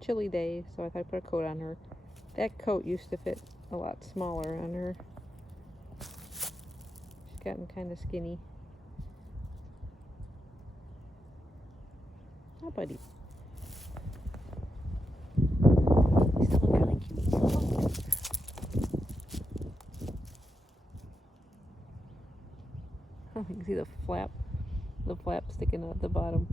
chilly day, so I thought I'd put a coat on her. That coat used to fit a lot smaller on her. She's gotten kind of skinny. Oh, buddy. You still look really cute. You can see the flap sticking out the bottom.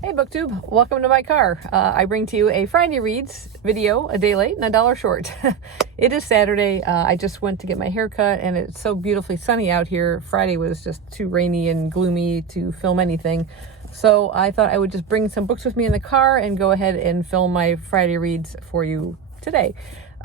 Hey BookTube, welcome to my car. I bring to you a Friday Reads video, a day late and $1 short. It is Saturday. I just went to get my hair cut and it's so beautifully sunny out here. Friday was just too rainy and gloomy to film anything. So I thought I would just bring some books with me in the car and go ahead and film my Friday Reads for you today.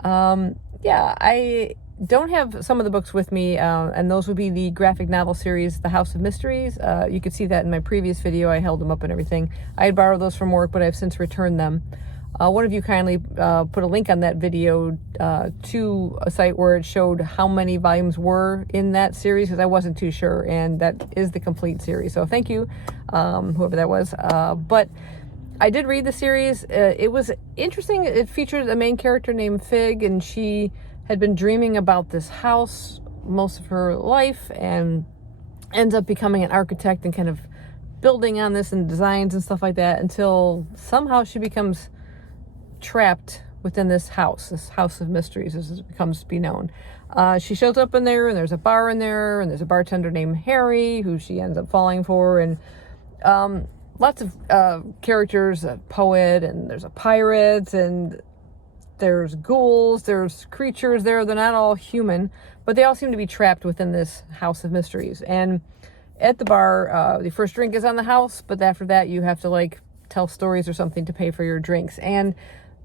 I don't have some of the books with me, and those would be the graphic novel series, The House of Mysteries. You could see that in my previous video. I held them up and everything. I had borrowed those from work, but I've since returned them. One of you kindly put a link on that video to a site where it showed how many volumes were in that series, because I wasn't too sure, and that is the complete series. So thank you, whoever that was. But I did read the series. It was interesting. It featured a main character named Fig, and she had been dreaming about this house most of her life and ends up becoming an architect and kind of building on this and designs and stuff like that until somehow she becomes trapped within this house of mysteries, as it becomes to be known. She shows up in there, and there's a bar in there, and there's a bartender named Harry who she ends up falling for, and lots of characters, a poet, and there's a pirate, and there's ghouls, there's creatures there. They're not all human, but they all seem to be trapped within this house of mysteries. And at the bar, the first drink is on the house, but after that you have to tell stories or something to pay for your drinks. And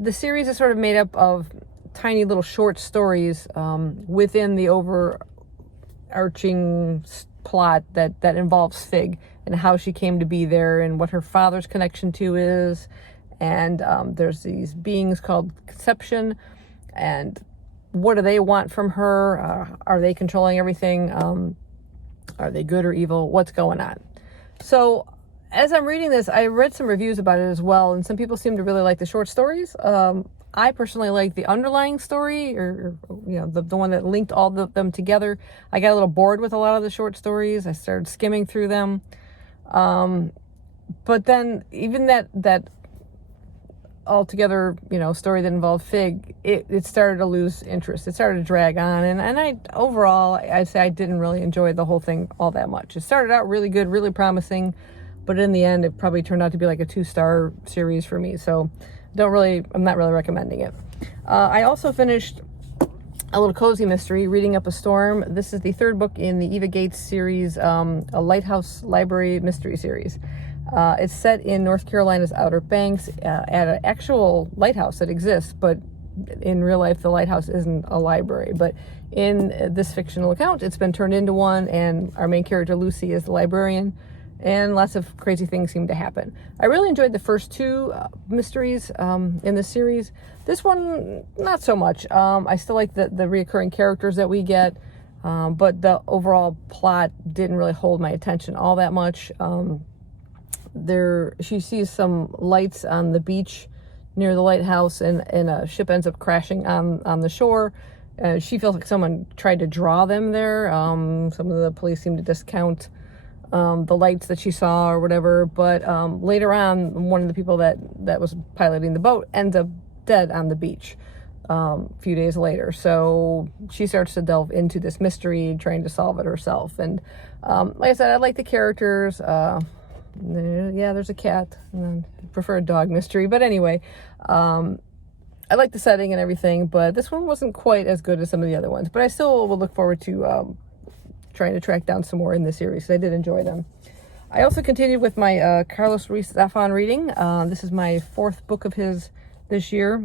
the series is sort of made up of tiny little short stories within the overarching plot that involves Fig and how she came to be there and what her father's connection to is. And there's these beings called Conception, and what do they want from her? Are they controlling everything? Are they good or evil? What's going on? So as I'm reading this, I read some reviews about it as well, and some people seem to really like the short stories. I personally like the underlying story, or the one that linked all of them together. I got a little bored with a lot of the short stories. I started skimming through them. But then even that altogether, story that involved Fig, it started to lose interest. It started to drag on, and I'd say I didn't really enjoy the whole thing all that much. It started out really good, really promising, but in the end, it probably turned out to be like a 2-star series for me. So I'm not really recommending it. I also finished a little cozy mystery, Reading Up a Storm. This is the third book in the Eva Gates series, a Lighthouse Library mystery series. It's set in North Carolina's Outer Banks at an actual lighthouse that exists, but in real life, the lighthouse isn't a library. But in this fictional account, it's been turned into one, and our main character, Lucy, is the librarian, and lots of crazy things seem to happen. I really enjoyed the first two mysteries in this series. This one, not so much. I still like the reoccurring characters that we get, but the overall plot didn't really hold my attention all that much. She sees some lights on the beach near the lighthouse, and a ship ends up crashing on the shore. She feels like someone tried to draw them there. Some of the police seem to discount the lights that she saw or whatever, but later on, one of the people that was piloting the boat ends up dead on the beach a few days later. So she starts to delve into this mystery, trying to solve it herself. And like I said, I like the characters. There's a cat, and I prefer a dog mystery, but anyway, I like the setting and everything, but this one wasn't quite as good as some of the other ones. But I still will look forward to trying to track down some more in this series, because I did enjoy them. I also continued with my Carlos Ruiz Zafon reading. This is my 4th book of his this year.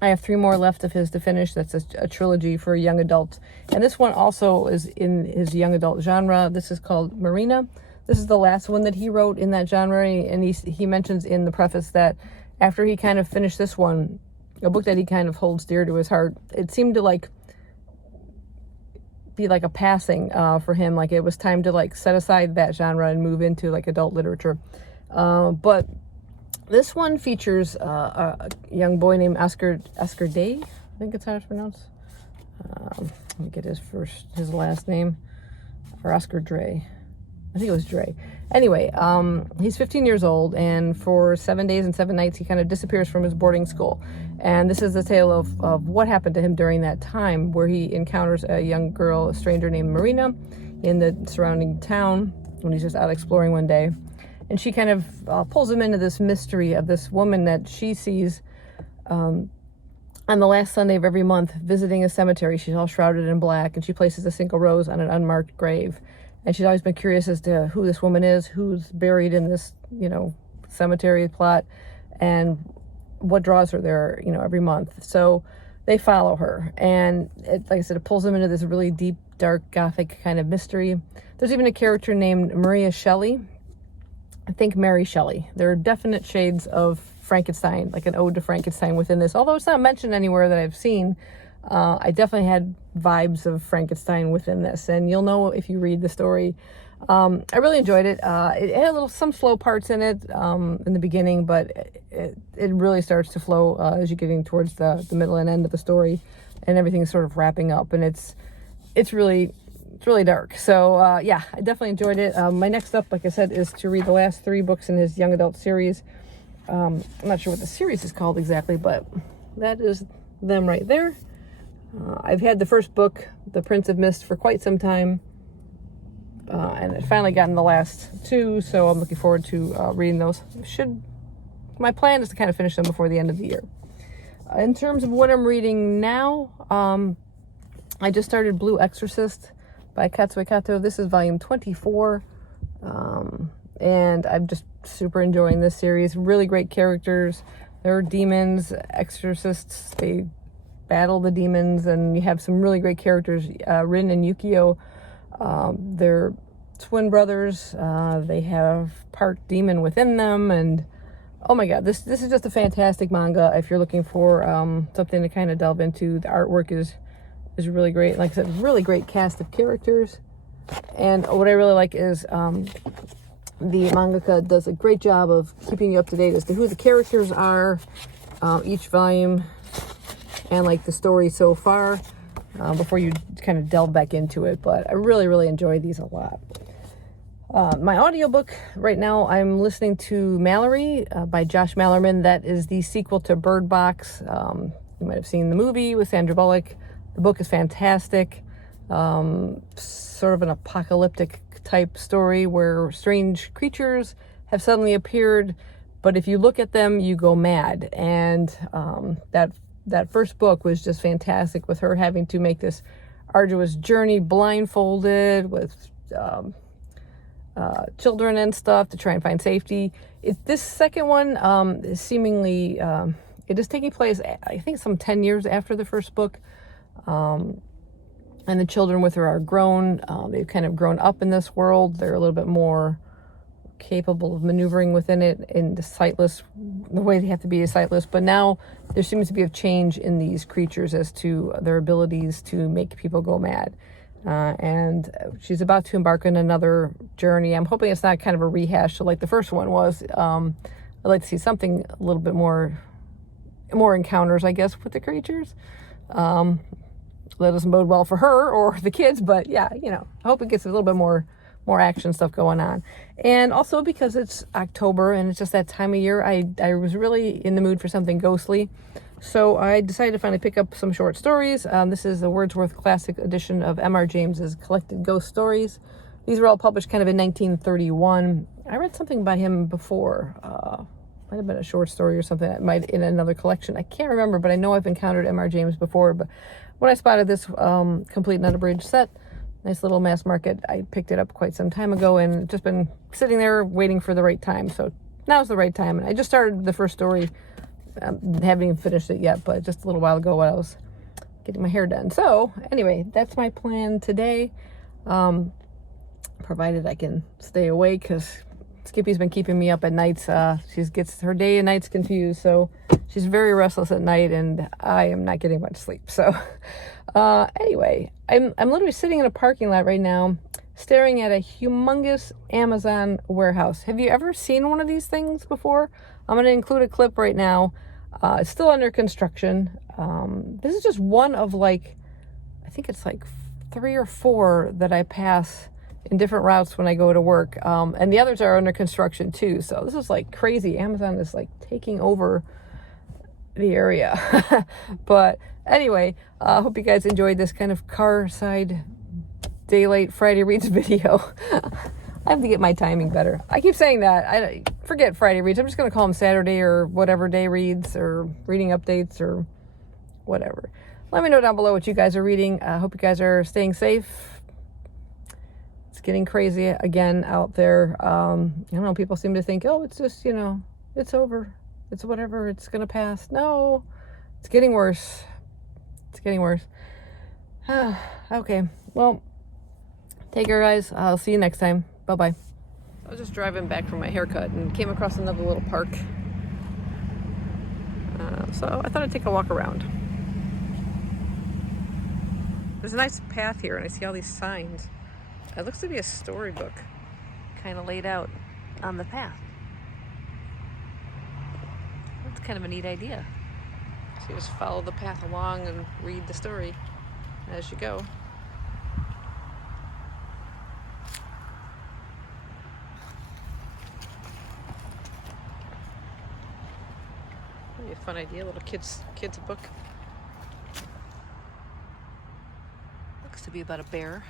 I have 3 more left of his to finish. That's a trilogy for young adults. And this one also is in his young adult genre. This is called Marina. This is the last one that he wrote in that genre. And he mentions in the preface that after he kind of finished this one, a book that he kind of holds dear to his heart, it seemed to like be like a passing for him. Like it was time to like set aside that genre and move into like adult literature. But this one features a young boy named Oscar Day. I think it's how it's pronounced. Let me get his last name. Or Oscar Dre. I think it was Dre. Anyway, he's 15 years old, and for 7 days and 7 nights, he kind of disappears from his boarding school. And this is the tale of what happened to him during that time, where he encounters a young girl, a stranger named Marina, in the surrounding town when he's just out exploring one day. And she kind of pulls him into this mystery of this woman that she sees on the last Sunday of every month visiting a cemetery. She's all shrouded in black, and she places a single rose on an unmarked grave. And she's always been curious as to who this woman is, who's buried in this, cemetery plot, and what draws her there, every month. So they follow her. And like I said, it pulls them into this really deep, dark, gothic kind of mystery. There's even a character named Maria Shelley. I think Mary Shelley. There are definite shades of Frankenstein, like an ode to Frankenstein within this. Although it's not mentioned anywhere that I've seen, I definitely had vibes of Frankenstein within this, and you'll know if you read the story. I really enjoyed it. It had some slow parts in it in the beginning, but it really starts to flow as you're getting towards the middle and end of the story, and everything's sort of wrapping up, and it's really dark. So yeah, I definitely enjoyed it. My next up, like I said, is to read the last 3 books in his young adult series. I'm not sure what the series is called exactly, but that is them right there. I've had the first book, The Prince of Mist, for quite some time, and I've finally gotten the last 2, so I'm looking forward to reading those. My plan is to kind of finish them before the end of the year. In terms of what I'm reading now, I just started Blue Exorcist by Katsuwakato. This is volume 24, and I'm just super enjoying this series. Really great characters. There are demons, exorcists, they battle the demons, and you have some really great characters. Rin and Yukio, they're twin brothers. They have part demon within them, and oh my god, this is just a fantastic manga if you're looking for something to kind of delve into. The artwork is really great. Like I said, really great cast of characters, and what I really like is the mangaka does a great job of keeping you up to date as to who the characters are, each volume, and like the story so far, before you kind of delve back into it. But I really enjoy these a lot. My audiobook right now, I'm listening to Mallory by Josh Mallerman. That is the sequel to Bird Box. You might have seen the movie with Sandra Bullock. The book is fantastic. Sort of an apocalyptic type story where strange creatures have suddenly appeared, but if you look at them, you go mad. And that first book was just fantastic, with her having to make this arduous journey blindfolded with children and stuff to try and find safety. This second one is seemingly, it is taking place, I think, some 10 years after the first book. And the children with her are grown. They've kind of grown up in this world. They're a little bit more capable of maneuvering within it in the way they have to be sightless. But now there seems to be a change in these creatures as to their abilities to make people go mad. And she's about to embark on another journey. I'm hoping it's not kind of a rehash so like the first one was. I'd like to see something a little bit more encounters, I guess, with the creatures. That doesn't bode well for her or the kids, but yeah, I hope it gets a little bit more action stuff going on. And also because it's October and it's just that time of year, I was really in the mood for something ghostly. So I decided to finally pick up some short stories. This is the Wordsworth Classic Edition of M.R. James's Collected Ghost Stories. These were all published kind of in 1931. I read something by him before. might have been a short story or something. It might in another collection. I can't remember, but I know I've encountered M.R. James before. But when I spotted this complete and unabridged set, nice little mass market, I picked it up quite some time ago and just been sitting there waiting for the right time. So now's the right time. And I just started the first story. Haven't even finished it yet, but just a little while ago while I was getting my hair done. So anyway, that's my plan today. Provided I can stay awake, because Skippy's been keeping me up at nights. She gets her day and nights confused, so she's very restless at night, and I am not getting much sleep. So anyway, I'm literally sitting in a parking lot right now, staring at a humongous Amazon warehouse. Have you ever seen one of these things before? I'm going to include a clip right now. It's still under construction. This is just one of I think it's 3 or 4 that I pass in different routes when I go to work. And the others are under construction too. So this is crazy. Amazon is taking over the area. But anyway, I hope you guys enjoyed this kind of car side daylight Friday Reads video. I have to get my timing better. I keep saying that. I forget Friday Reads. I'm just going to call them Saturday or whatever day reads or reading updates or whatever. Let me know down below what you guys are reading. I hope you guys are staying safe. It's getting crazy again out there. I don't know. People seem to think, oh, it's just, it's over. It's whatever. It's going to pass. No, it's getting worse. It's getting worse. Okay. Well, take care, guys. I'll see you next time. Bye-bye. I was just driving back from my haircut and came across another little park. So I thought I'd take a walk around. There's a nice path here, and I see all these signs. It looks to be a storybook kind of laid out on the path. That's kind of a neat idea. So you just follow the path along and read the story as you go. That'd be a fun idea, a little kids book. Looks to be about a bear.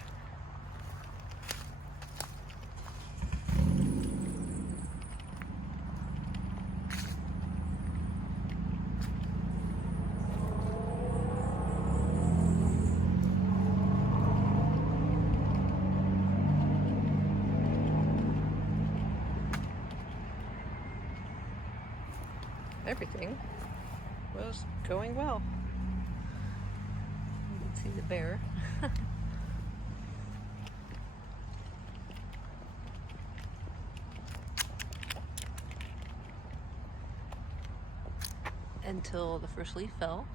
Everything was going well. You can see the bear. Until the first leaf fell.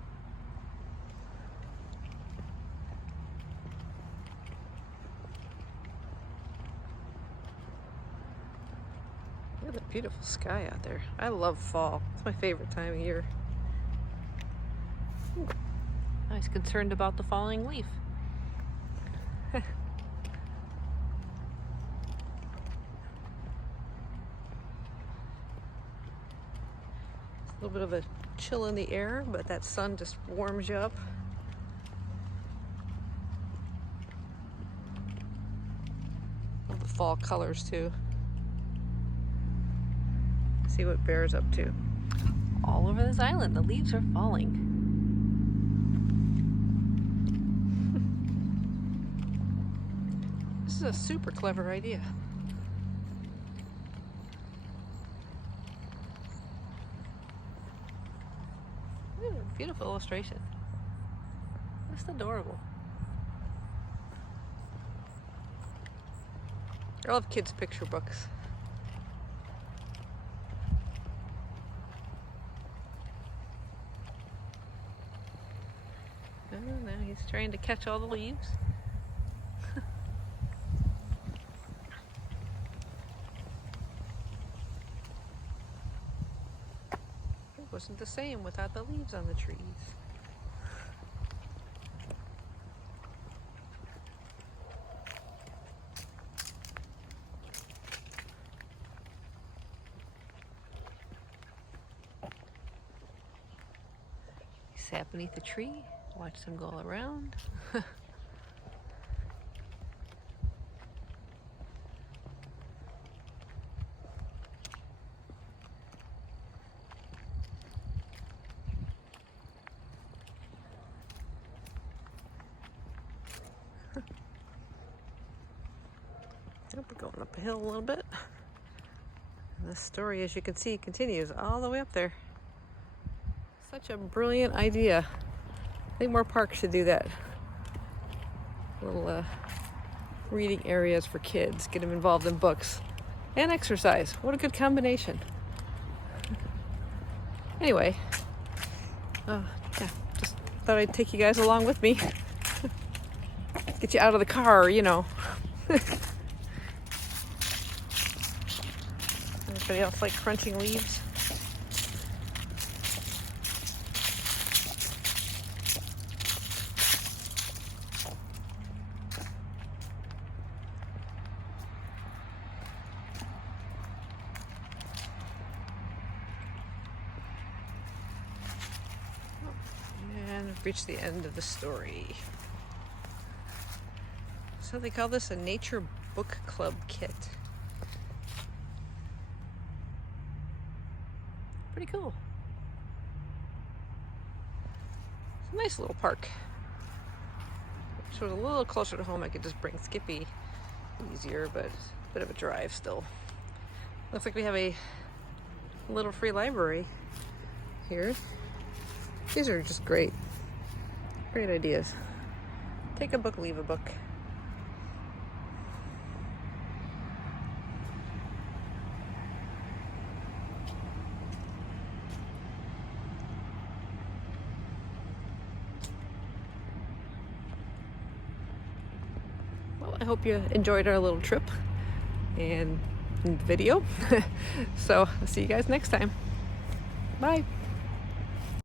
Look at the beautiful sky out there. I love fall. It's my favorite time of year. I was concerned about the falling leaf. A little bit of a chill in the air, but that sun just warms you up. Love the fall colors too. See what bear's up to. All over this island, the leaves are falling. This is a super clever idea. Ooh, beautiful illustration. Just adorable. I love kids' picture books. Oh, now he's trying to catch all the leaves. It wasn't the same without the leaves on the trees. He sat beneath a tree. Watch them go all around. Yep, we're going up a hill a little bit. And this story, as you can see, continues all the way up there. Such a brilliant idea. I think more parks should do that. Little reading areas for kids, get them involved in books and exercise. What a good combination. Anyway, yeah, just thought I'd take you guys along with me. Get you out of the car, you know. Anybody else like crunching leaves? And we've reached the end of the story. So they call this a nature book club kit. Pretty cool. It's a nice little park. If it was a little closer to home, I could just bring Skippy easier, but it's a bit of a drive still. Looks like we have a little free library here. These are just great. Great ideas. Take a book, leave a book. Well, I hope you enjoyed our little trip and video. So I'll see you guys next time. Bye.